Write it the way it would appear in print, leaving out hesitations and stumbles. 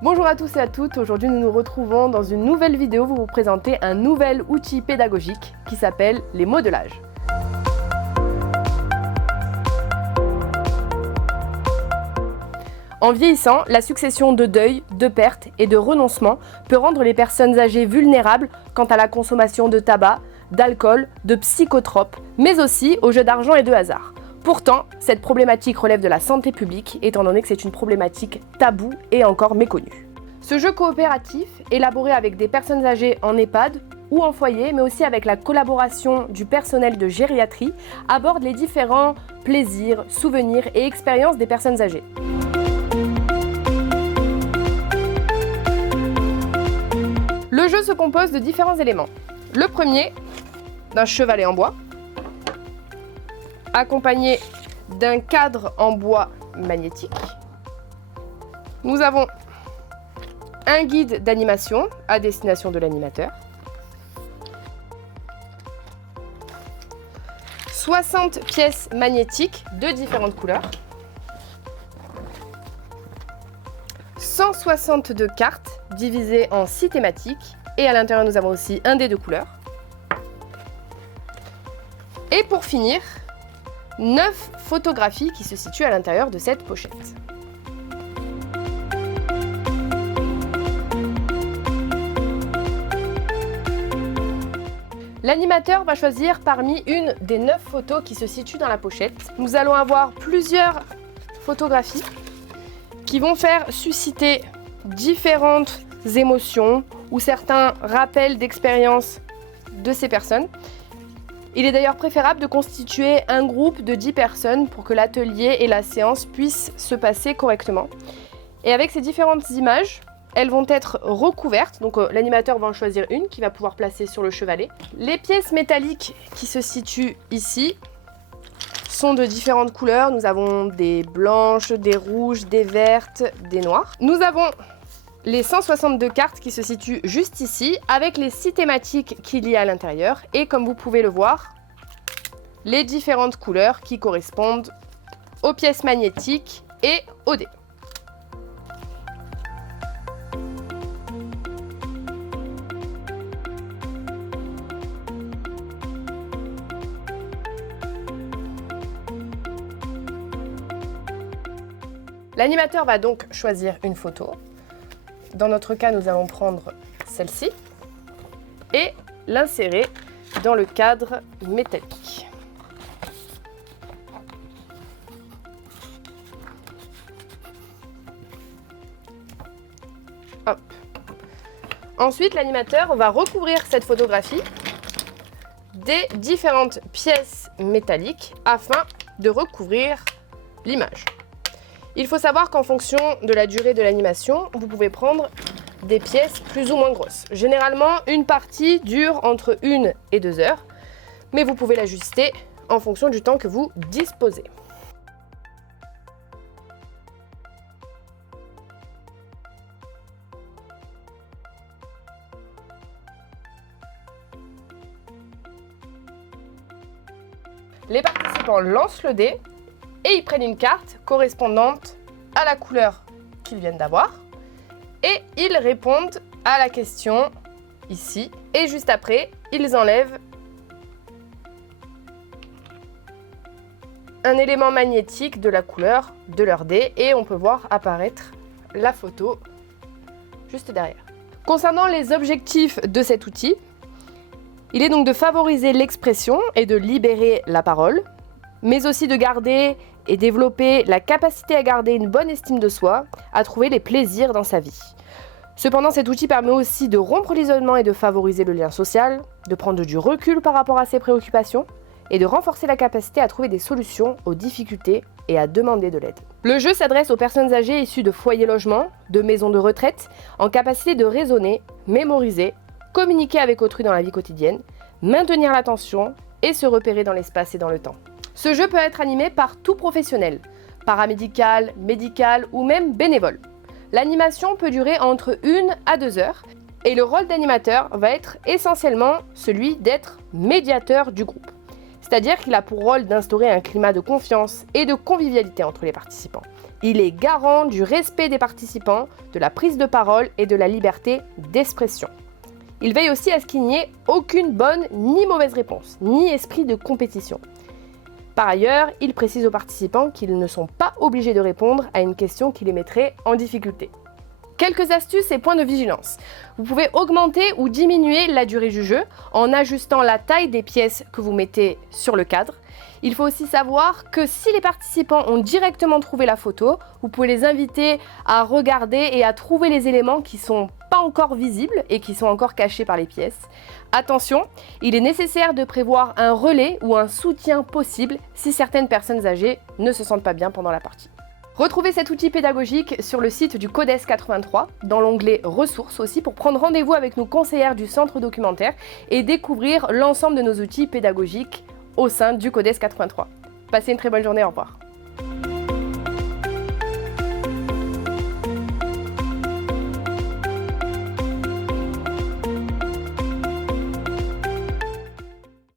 Bonjour à tous et à toutes, aujourd'hui nous nous retrouvons dans une nouvelle vidéo pour vous présenter un nouvel outil pédagogique qui s'appelle les modelages. En vieillissant, la succession de deuils, de pertes et de renoncements peut rendre les personnes âgées vulnérables quant à la consommation de tabac, d'alcool, de psychotropes, mais aussi aux jeux d'argent et de hasard. Pourtant, cette problématique relève de la santé publique, étant donné que c'est une problématique taboue et encore méconnue. Ce jeu coopératif, élaboré avec des personnes âgées en EHPAD ou en foyer, mais aussi avec la collaboration du personnel de gériatrie, aborde les différents plaisirs, souvenirs et expériences des personnes âgées. Le jeu se compose de différents éléments. Le premier, d'un chevalet en bois, accompagné d'un cadre en bois magnétique. Nous avons un guide d'animation à destination de l'animateur, 60 pièces magnétiques de différentes couleurs, 162 cartes divisées en 6 thématiques et à l'intérieur nous avons aussi un dé de couleurs. Et pour finir, 9 photographies qui se situent à l'intérieur de cette pochette. L'animateur va choisir parmi une des 9 photos qui se situent dans la pochette. Nous allons avoir plusieurs photographies qui vont faire susciter différentes émotions ou certains rappels d'expérience de ces personnes. Il est d'ailleurs préférable de constituer un groupe de 10 personnes pour que l'atelier et la séance puissent se passer correctement. Et avec ces différentes images, elles vont être recouvertes, donc l'animateur va en choisir une qu'il va pouvoir placer sur le chevalet. Les pièces métalliques qui se situent ici sont de différentes couleurs. Nous avons des blanches, des rouges, des vertes, des noires. Nous avons les 162 cartes qui se situent juste ici, avec les 6 thématiques qu'il y a à l'intérieur. Et comme vous pouvez le voir, les différentes couleurs qui correspondent aux pièces magnétiques et aux dés. L'animateur va donc choisir une photo. Dans notre cas, nous allons prendre celle-ci et l'insérer dans le cadre métallique. Hop. Ensuite, l'animateur va recouvrir cette photographie des différentes pièces métalliques afin de recouvrir l'image. Il faut savoir qu'en fonction de la durée de l'animation, vous pouvez prendre des pièces plus ou moins grosses. Généralement, une partie dure entre 1 et 2 heures, mais vous pouvez l'ajuster en fonction du temps que vous disposez. Les participants lancent le dé et ils prennent une carte correspondante à la couleur qu'ils viennent d'avoir et ils répondent à la question ici et juste après ils enlèvent un élément magnétique de la couleur de leur dé et on peut voir apparaître la photo juste derrière. Concernant les objectifs de cet outil, il est donc de favoriser l'expression et de libérer la parole, mais aussi de garder et développer la capacité à garder une bonne estime de soi, à trouver les plaisirs dans sa vie. Cependant, cet outil permet aussi de rompre l'isolement et de favoriser le lien social, de prendre du recul par rapport à ses préoccupations et de renforcer la capacité à trouver des solutions aux difficultés et à demander de l'aide. Le jeu s'adresse aux personnes âgées issues de foyers logements, de maisons de retraite, en capacité de raisonner, mémoriser, communiquer avec autrui dans la vie quotidienne, maintenir l'attention et se repérer dans l'espace et dans le temps. Ce jeu peut être animé par tout professionnel, paramédical, médical ou même bénévole. L'animation peut durer entre 1 à 2 heures et le rôle d'animateur va être essentiellement celui d'être médiateur du groupe. C'est-à-dire qu'il a pour rôle d'instaurer un climat de confiance et de convivialité entre les participants. Il est garant du respect des participants, de la prise de parole et de la liberté d'expression. Il veille aussi à ce qu'il n'y ait aucune bonne ni mauvaise réponse, ni esprit de compétition. Par ailleurs, il précise aux participants qu'ils ne sont pas obligés de répondre à une question qui les mettrait en difficulté. Quelques astuces et points de vigilance. Vous pouvez augmenter ou diminuer la durée du jeu en ajustant la taille des pièces que vous mettez sur le cadre. Il faut aussi savoir que si les participants ont directement trouvé la photo, vous pouvez les inviter à regarder et à trouver les éléments qui ne sont pas encore visibles et qui sont encore cachés par les pièces. Attention, il est nécessaire de prévoir un relais ou un soutien possible si certaines personnes âgées ne se sentent pas bien pendant la partie. Retrouvez cet outil pédagogique sur le site du CODES 83, dans l'onglet Ressources aussi, pour prendre rendez-vous avec nos conseillères du centre documentaire et découvrir l'ensemble de nos outils pédagogiques au sein du CODES 83. Passez une très bonne journée, au revoir.